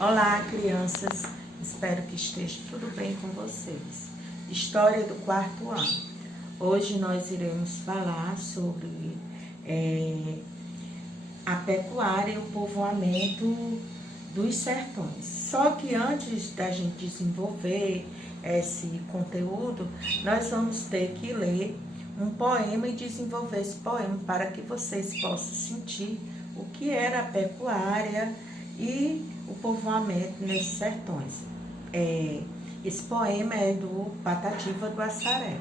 Olá, crianças. Espero que esteja tudo bem com vocês. História do quarto ano. Hoje nós iremos falar sobre a pecuária e o povoamento dos sertões. Só que antes da gente desenvolver esse conteúdo, nós vamos ter que ler um poema e desenvolver esse poema para que vocês possam sentir o que era a pecuária e o povoamento nesses sertões. Esse poema é do Patativa do Assaré.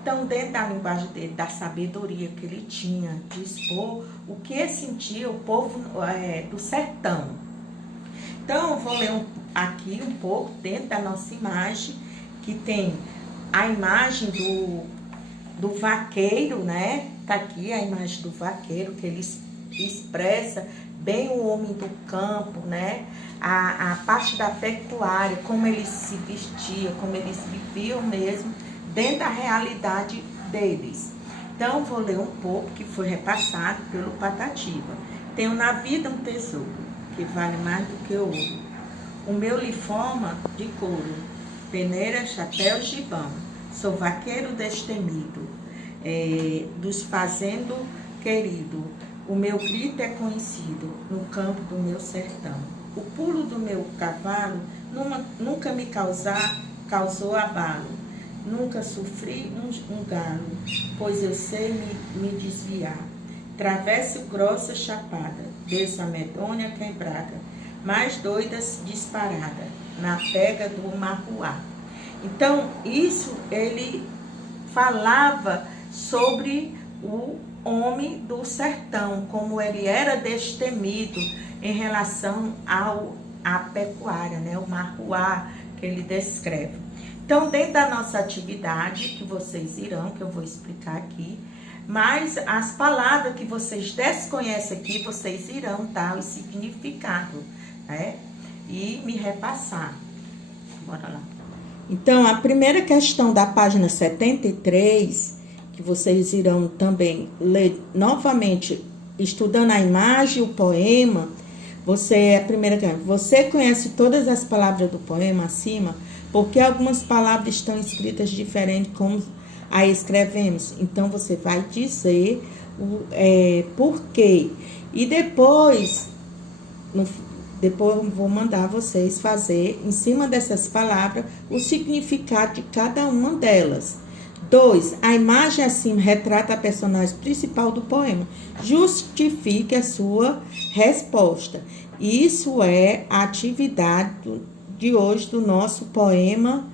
Então, dentro da linguagem dele, da sabedoria que ele tinha de expor o que sentia o povo do sertão. Então, eu vou ler aqui um pouco dentro da nossa imagem, que tem a imagem do vaqueiro, né? Tá aqui a imagem do vaqueiro, que ele expressa bem o homem do campo, né? A parte da pecuária, como eles se vestiam, como eles viviam mesmo, dentro da realidade deles. Então, vou ler um pouco que foi repassado pelo Patativa. Tenho na vida um tesouro, que vale mais do que ouro. O meu lhe forma de couro, peneira, chapéu, gibão. Sou vaqueiro destemido, dos fazendo querido. O meu grito é conhecido no campo do meu sertão. O pulo do meu cavalo nunca me causou abalo. Nunca sofri um galo, pois eu sei me desviar. Travesso grossa chapada, desço a medonha quebrada, mais doidas disparada, na pega do marruá. Então, isso ele falava sobre o homem do sertão, como ele era destemido em relação à pecuária, né? O marruá que ele descreve. Então, dentro da nossa atividade, que vocês irão, que eu vou explicar aqui, mas as palavras que vocês desconhecem aqui, vocês irão dar o significado, né? E me repassar. Bora lá. Então, a primeira questão da página 73, que vocês irão também ler novamente, estudando a imagem, o poema, você conhece todas as palavras do poema acima? Porque algumas palavras estão escritas diferente como a escrevemos. Então, você vai dizer por quê. E depois eu vou mandar vocês fazer, em cima dessas palavras, o significado de cada uma delas. 2. A imagem acima retrata a personagem principal do poema. Justifique a sua resposta. Isso é a atividade de hoje do nosso poema,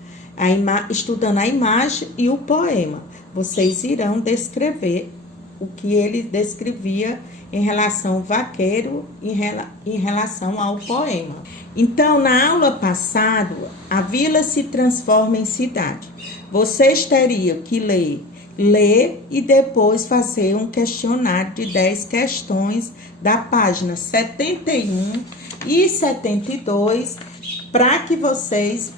estudando a imagem e o poema. Vocês irão descrever o que ele descrevia em relação ao vaqueiro, em relação ao poema. Então, na aula passada, a vila se transforma em cidade. Vocês teriam que ler e depois fazer um questionário de 10 questões da página 71 e 72, para que vocês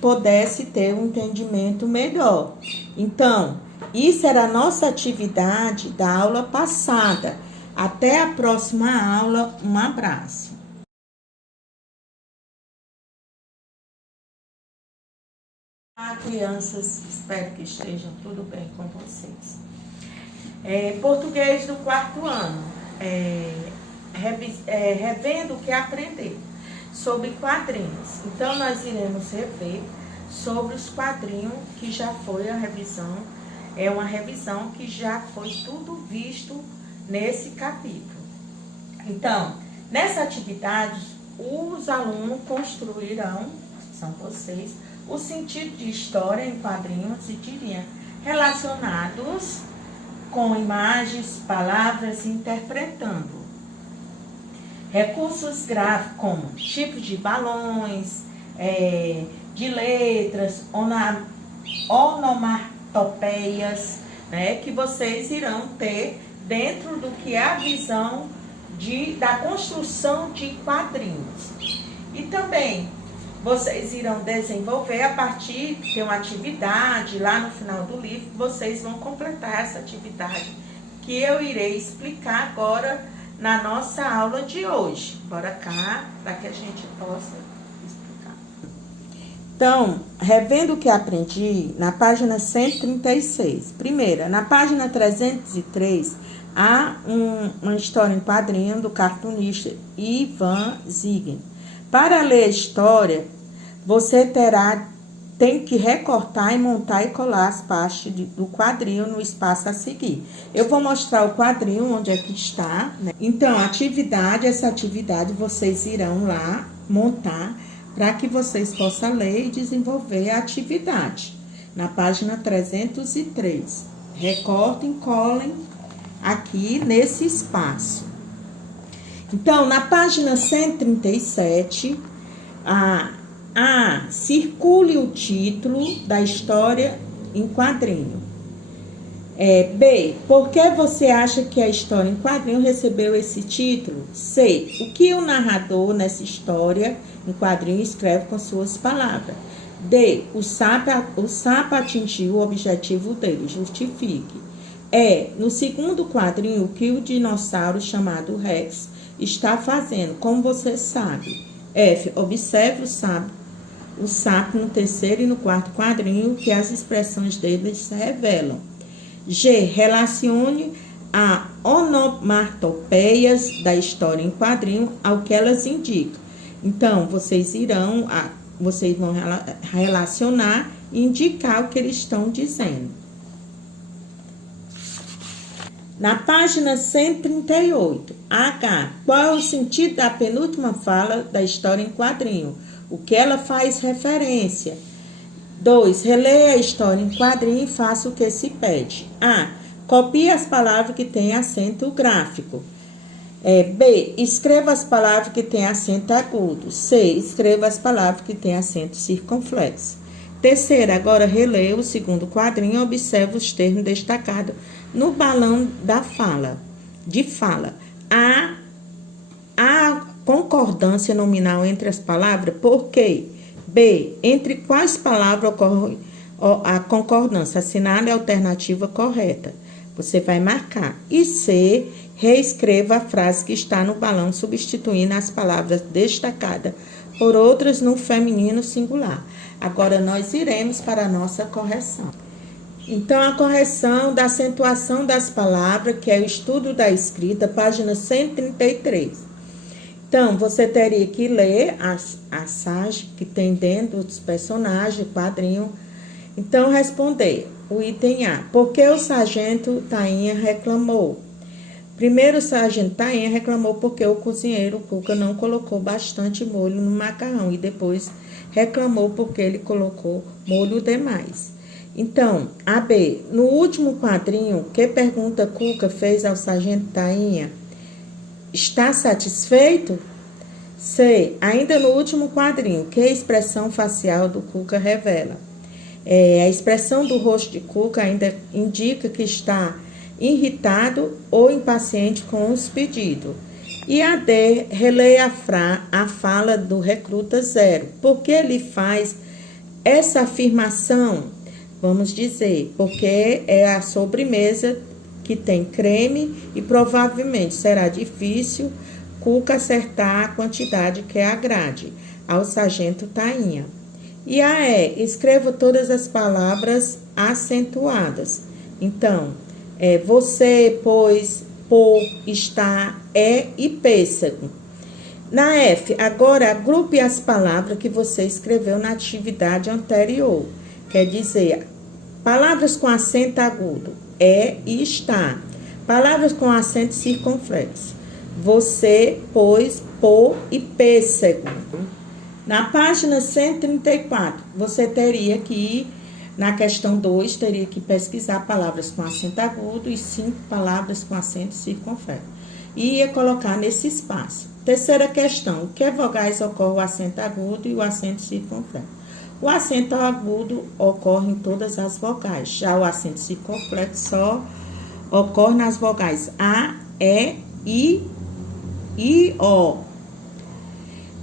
pudessem ter um entendimento melhor. Então, isso era a nossa atividade da aula passada. Até a próxima aula. Um abraço. Olá, crianças. Espero que estejam tudo bem com vocês. Português do quarto ano. Revendo o que aprendeu sobre quadrinhos. Então, nós iremos rever sobre os quadrinhos, que já foi a revisão. É uma revisão que já foi tudo visto nesse capítulo. Então, nessa atividade, os alunos construirão, são vocês, o sentido de história em quadrinhos e tirinha, relacionados com imagens, palavras, interpretando. Recursos gráficos como tipos de balões, de letras, onomatopeias, né, que vocês irão ter dentro do que é a visão da construção de quadrinhos. E também vocês irão desenvolver a partir de uma atividade lá no final do livro. Vocês vão completar essa atividade que eu irei explicar agora na nossa aula de hoje. Bora cá, para que a gente possa explicar. Então, revendo o que aprendi, na página 136. Primeira, na página 303, há uma história em quadrinho do cartunista Ivan Ziegler. Para ler a história, você tem que recortar e montar e colar as partes do quadrinho no espaço a seguir. Eu vou mostrar o quadrinho onde é que está, né? Então, essa atividade vocês irão lá montar para que vocês possam ler e desenvolver a atividade. Na página 303. Recortem, colhem aqui nesse espaço. Então, na página 137, circule o título da história em quadrinho. B, por que você acha que a história em quadrinho recebeu esse título? C, o que o narrador nessa história em quadrinho escreve com suas palavras? D, o sapo atingiu o objetivo dele, justifique. No segundo quadrinho, o que o dinossauro chamado Rex está fazendo, como você sabe? F, observe o sapo no terceiro e no quarto quadrinho, que as expressões deles se revelam. G, relacione as onomatopeias da história em quadrinho ao que elas indicam. Então, vocês vão relacionar e indicar o que eles estão dizendo. Na página 138, H, qual é o sentido da penúltima fala da história em quadrinho? O que ela faz referência? 2, releia a história em quadrinho e faça o que se pede. A, copie as palavras que têm acento gráfico. B, escreva as palavras que têm acento agudo. C, escreva as palavras que têm acento circunflexo. Terceira, agora releia o segundo quadrinho e observe os termos destacados no balão de fala. A concordância nominal entre as palavras, por quê? B, entre quais palavras ocorre a concordância? Assinale a alternativa correta. Você vai marcar. E C, reescreva a frase que está no balão, substituindo as palavras destacadas por outras no feminino singular. Agora, nós iremos para a nossa correção. Então, a correção da acentuação das palavras, que é o estudo da escrita, página 133. Então, você teria que ler as passagens que tem dentro dos personagens, quadrinho. Então, responder o item A. Por que o sargento Tainha reclamou? Primeiro, o sargento Tainha reclamou porque o cozinheiro Cuca não colocou bastante molho no macarrão. E depois reclamou porque ele colocou molho demais. Então, AB, no último quadrinho, que pergunta Cuca fez ao sargento Tainha? Está satisfeito? C, ainda no último quadrinho, que expressão facial do Cuca revela? A expressão do rosto de Cuca ainda indica que está irritado ou impaciente com os pedidos. E a D, releia a fala do recruta 0. Por que ele faz essa afirmação? Vamos dizer, porque é a sobremesa que tem creme e provavelmente será difícil Cuca acertar a quantidade que agrade ao sargento Tainha. E a E, escreva todas as palavras acentuadas. Então, você, pois, por, está, e pêssego. Na F, agora agrupe as palavras que você escreveu na atividade anterior. Quer dizer, palavras com acento agudo, e está. Palavras com acento circunflexo. Você, pois, por e pêssego. Na página 134, você teria que ir, na questão 2, teria que pesquisar palavras com acento agudo e 5 palavras com acento circunflexo. E ia colocar nesse espaço. Terceira questão, que vogais ocorre o acento agudo e o acento circunflexo? O acento agudo ocorre em todas as vogais, já o acento circunflexo só ocorre nas vogais A, E, I, O.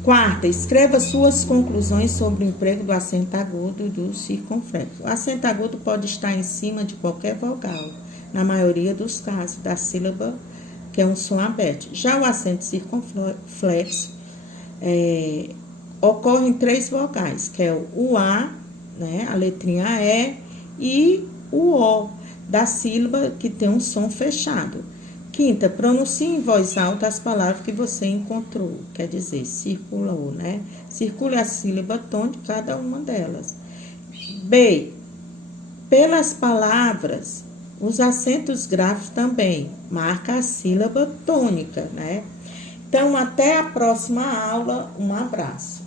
Quarta, escreva suas conclusões sobre o emprego do acento agudo e do circunflexo. O acento agudo pode estar em cima de qualquer vogal, na maioria dos casos, da sílaba que é um som aberto. Já o acento circunflexo, ocorrem 3 vogais, que é o A, né, a letrinha E, e o O, da sílaba que tem um som fechado. Quinta, pronuncie em voz alta as palavras que você encontrou, quer dizer, circulou, né? Circule a sílaba tônica de cada uma delas. B, pelas palavras, os acentos graves também, marca a sílaba tônica, né? Então, até a próxima aula, um abraço.